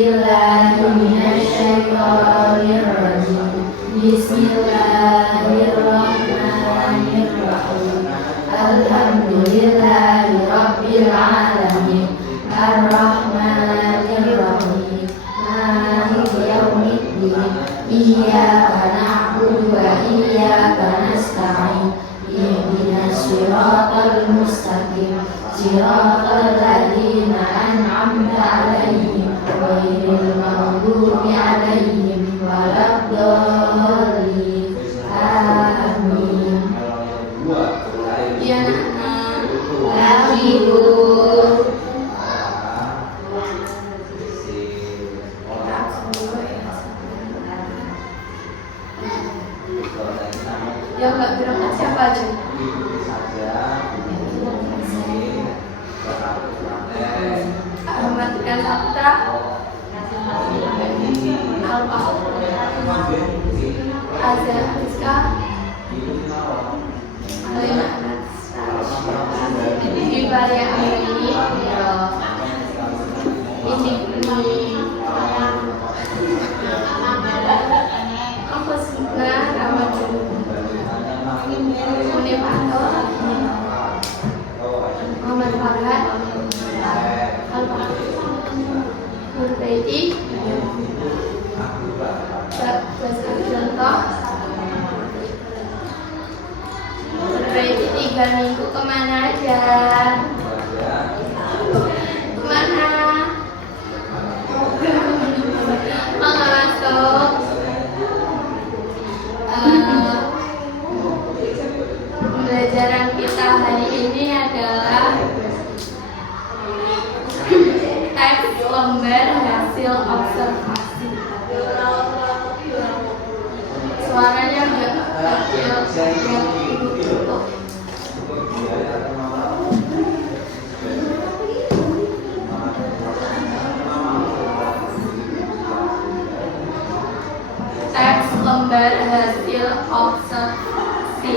billahi minasyaitonir rajim. Bismillahirrahmanirrahim. Alhamdulillahi rabbil alamin. Ar-Rahmanir-Rahim. Maliki yaumiddin. Iyyaka na'budu wa iyyaka nasta'in. Ihdinas siratal mustaqim. Siratal ladzina an'amta 'alaihim ghairil maghdubi 'alaihim waladdallin. Amin. Ya nak, lagi Bu. Yang nggak berangkat siapa aja? Ahmad dan Sabtra, Alfa, Azhar Rizka, Alina Ibaria Amri, ini aku suka Rahmat Munifato, Muhammad Farhan, Alfa Nurbaiti, Basar Contoh. Nurbaiti 3 minggu kemana aja? Kemana? Mau nggak masuk? Pembelajaran kita hari ini adalah teks lembar hasil observasi. Suaranya enggak kecil. Teks lembar hasil observasi.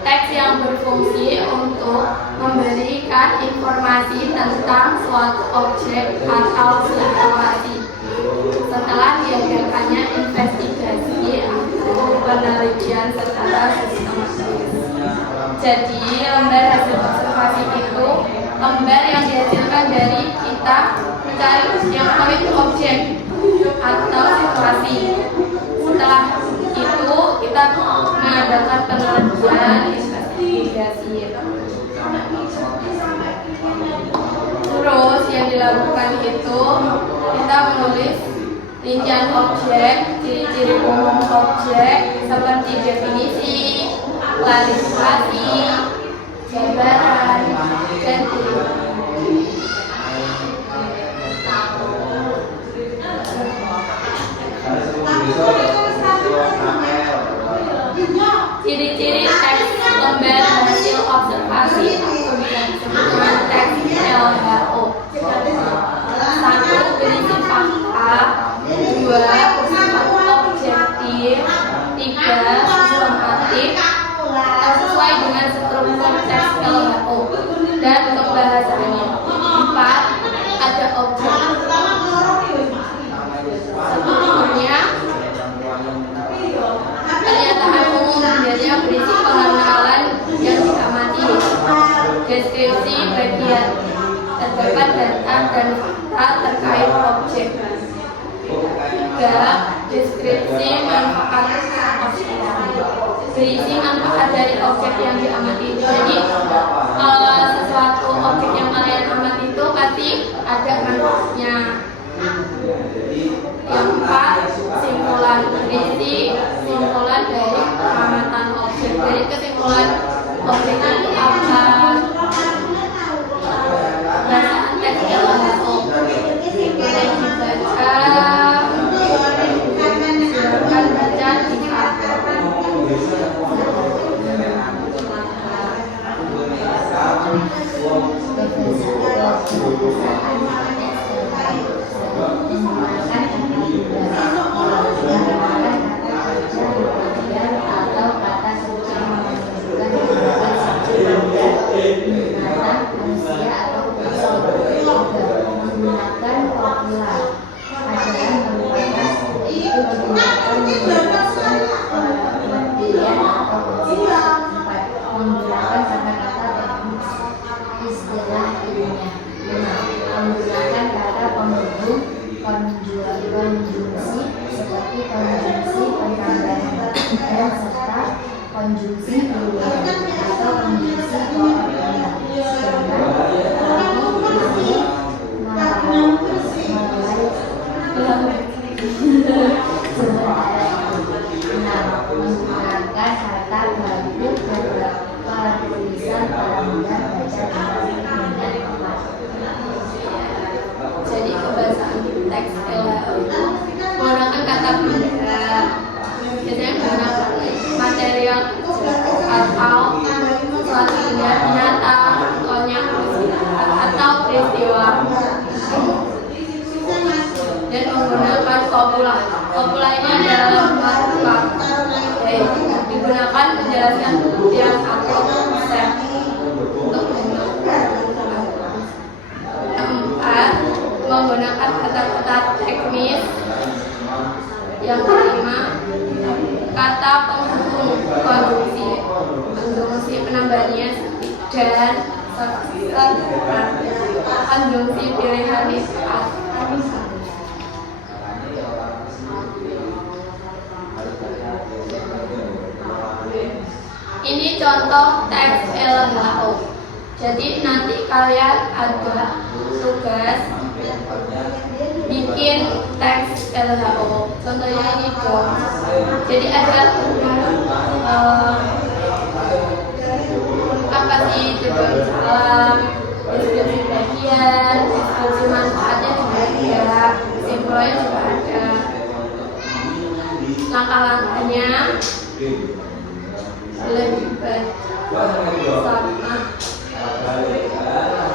Teks yang berfungsi untuk memberikan informasi tentang suatu objek atau situasi setelah diadakannya investigasi atau penelitian secara sistematis. Jadi lembar hasil observasi itu lembar yang dihasilkan dari kita mencari yang pertama itu objek atau situasi. Setelah itu kita mengadakan penelitian investigasi. Terus yang dilakukan itu kita menulis rincian objek, ciri-ciri umum objek seperti definisi, klasifikasi, gambaran, dan ciri-ciri teks lembar hasil observasi atau bisa disebut dengan teks LHO. 1. Berisi fakta. 2. Bersifat objektif. 3. sistematik sesuai dengan struktur teks LHO dan pembahasannya. 4. Ada objek. Selanjutnya pernyataan umum biasanya berisi pengenalan yang diamati, deskripsi bagian, terdapat data dan fakta terkait objek. 3. Deskripsi manfaat objek, berisi manfaat dari objek yang diamati. Jadi kalau sesuatu objek yang kalian amati itu pasti ada manfaatnya. Yang 4. Simpulan, berisi simpulan dari pengamatan objek. Dari kesimpulan objek itu apa? Bacaan teks LHO boleh dibaca, silakan baca di menggunakan benda binatang, contohnya atau peristiwa, dan menggunakan kopula. Kopula ini adalah lembar digunakan menjelaskan buktian atau konsep untuk bentuk. Keempat, menggunakan kata-kata teknis. Yang kelima, kata penghubung konjungsi penambahnya dan serta konjungsi pilihan ispat. Ini contoh teks LHO. Jadi nanti kalian ada tugas bikin teks LHO. Contohnya ini dong. Jadi ada apa sih tujuan salam, deskripsi bagian, deskripsi manfaatnya juga ada, kesimpulannya juga ada, langkah-langkahnya lebih baik sama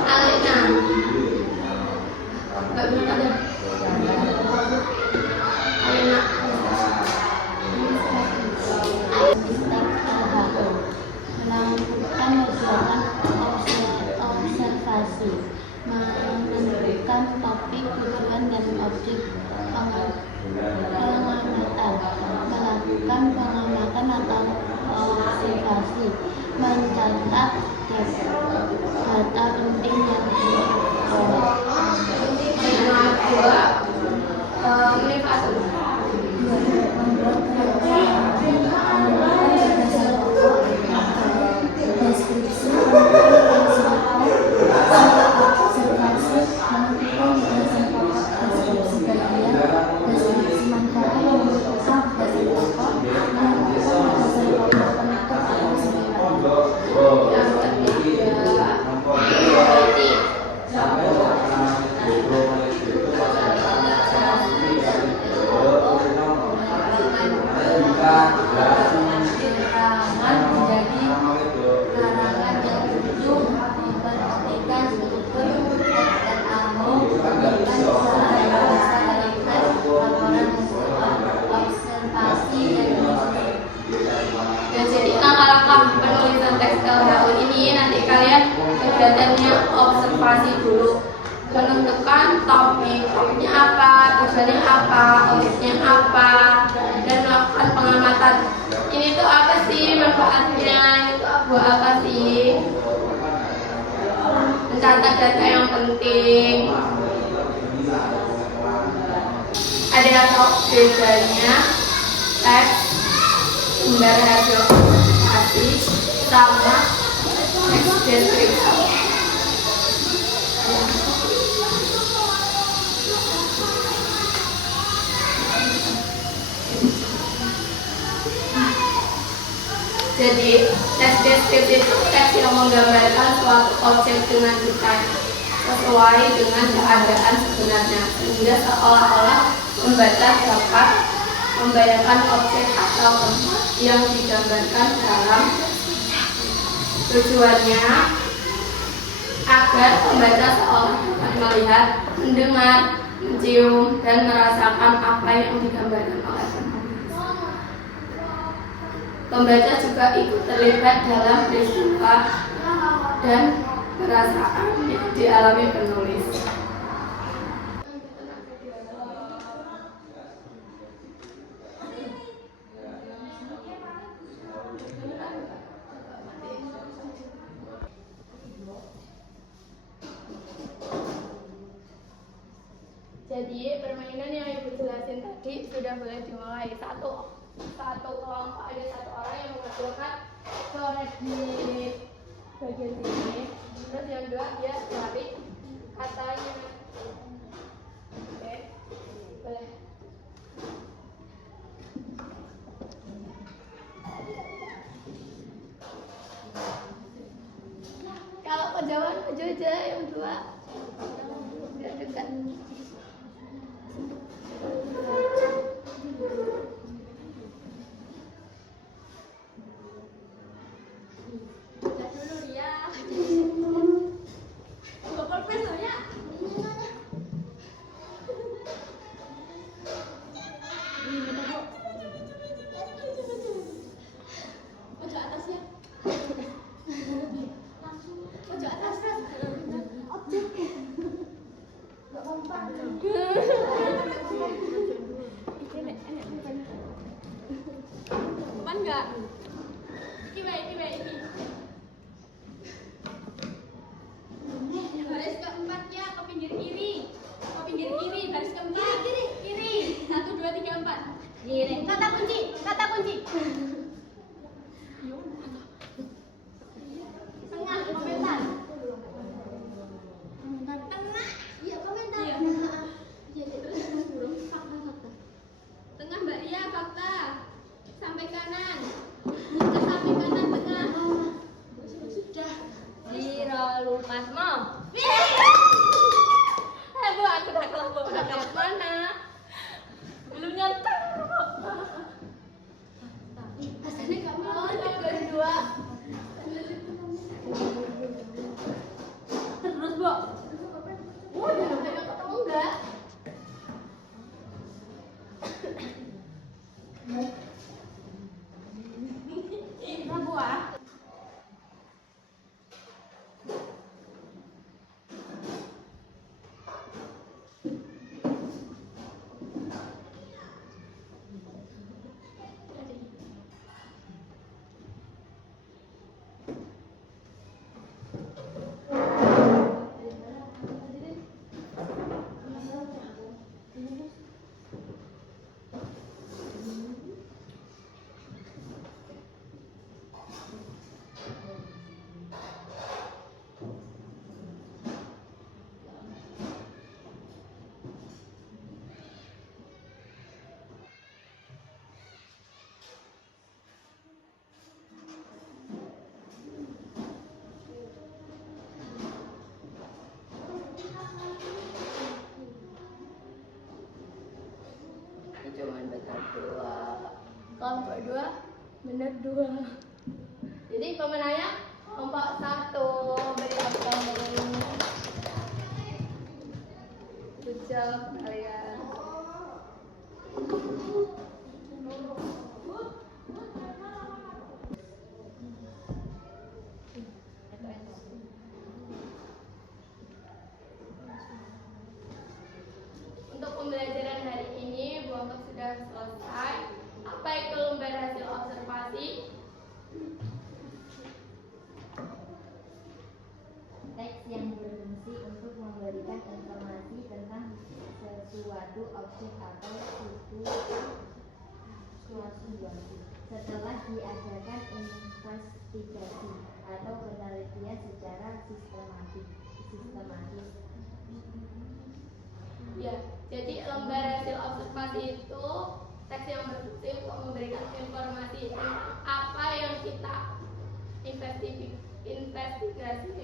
Alina. Nggak bisa ada Alina. Melakukan kegiatan observasi, menentukan topik, tujuan dan objek pengamatan, melakukan pengamatan atau observasi, mencatat data penting yang deskripsi observasi, menentukan dasar pokok, deskripsi bagian, deskripsi manfaat, menentukan dasar pokok, menentukan dasar pokok penutup atau kesimpulan. Yang ketiga, jadi langkah-langkah penulisan teks LHO ini nanti kalian kegiatannya observasi dulu, menentukan topiknya apa, tujuannya apa, objeknya apa, dan melakukan pengamatan. Ini tuh apa sih manfaatnya? Itu buat apa sih? Mencatat data yang penting. Ada atau bedanya teks sumber hasil observasi sama teks deskripsi? Jadi teks deskripsi itu teks yang menggambarkan suatu objek dengan detail sesuai dengan keadaan sebenarnya, sehingga seolah-olah membaca dapat membayangkan objek atau tempat yang digambarkan dalam. Tujuannya agar pembaca seolah dapat melihat, mendengar, mencium, dan merasakan apa yang digambarkan oleh penulis. Pembaca juga ikut terlibat dalam peristiwa dan perasaan yang dialami penulis. Jadi permainan yang ibu jelasin tadi sudah boleh dimulai. Satu kelompok, ada satu orang yang mengumpulkan coret di bagian sini, terus yang dua dia cari katanya. Oke, boleh. Kalau kejauhan maju aja yang dua, biar dekat. Dulu ya. Pan enggak? Iki baik. Baris keempat ya, ke pinggir kiri. Baris keempat. Kiri. 1, 2, 3, 4. Kiri. Kata kunci. Tengah, komentar. Tengah. Iya, komentar. Iya. Fakta. Tengah Mbak Ria, fakta. Sampai kanan. Ke samping kanan tengah. Sudah. Dirolul Pasmo. Bu, aku udah kelas mana? Belum nyantai. Rasanya kamu berdua. Terus, Bu. Udah ketemu enggak? Nah, Bu. Cuma betul 2. Kelompok 2 benar 2. Jadi pemenangnya kelompok 1. Beri aplaus. Good job kalian. Untuk pembelajaran hari ini, Bu Angkat sudah selesai. Apa itu lembar hasil observasi? Teks yang berfungsi untuk memberikan informasi tentang sesuatu objek atau situasi setelah diadakan investigasi atau penelitian secara sistematis. Ya, jadi lembar hasil observasi itu teks yang berfungsi untuk memberikan informasi tentang apa yang kita investigasi